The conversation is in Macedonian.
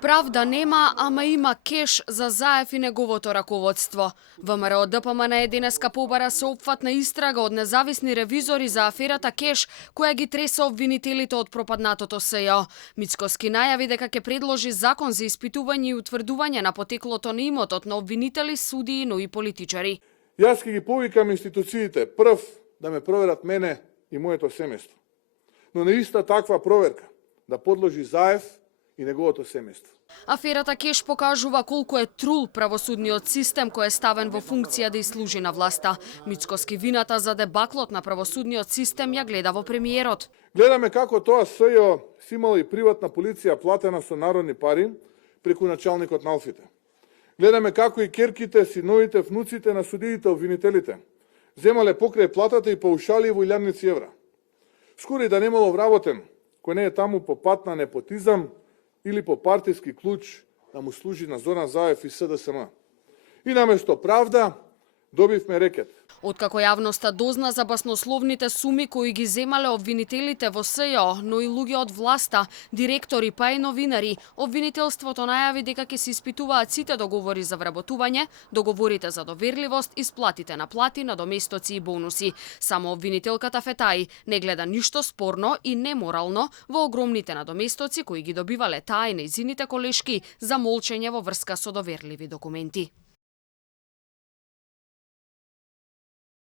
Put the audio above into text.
Правда нема, ама има кеш за Заев и неговото раководство. ВМРО ДПМН денеска побара соопфатна истрага од независни ревизори за аферата Кеш, која ги тресе обвинителите од пропаднатото СЈО. Мицкоски најави дека ќе предложи закон за испитување и утврдување на потеклото на имотот на обвинители, судии, но и политичари. Јас ќе ги повикам институциите прв да ме проверат мене и моето семејство. Но на иста таква проверка да подложи Заев и неговото семејство. Аферата Кеш покажува колку е трул правосудниот систем кој е ставен во функција да служи на власта. Мицкоски вината за дебаклот на правосудниот систем ја гледа во премиерот. Гледаме како тоа СЈО си имала и приватна полиција платена со народни пари преку началникот на Алфите. Гледаме како и керките, синовите, внуците на судиите обвинителите земале покрај платата и паушали во илјадници евра. Скоро и да немало вработен, кој не е таму по пат на непотизам или по партиски клуч да му служи на Зоран Заев и СДСМ. И наместо правда, добивме рекет. Откако јавноста дозна за баснословните суми кои ги земале обвинителите во СЈО, но и луѓе од власта, директори па и новинари, обвинителството најави дека ќе се испитуваат сите договори за вработување, договорите за доверливост, исплатите на плати, надоместоци и бонуси. Само обвинителката Фетаи не гледа ништо спорно и неморално во огромните надоместоци кои ги добивале таа и нејзините колешки за молчење во врска со доверливи документи.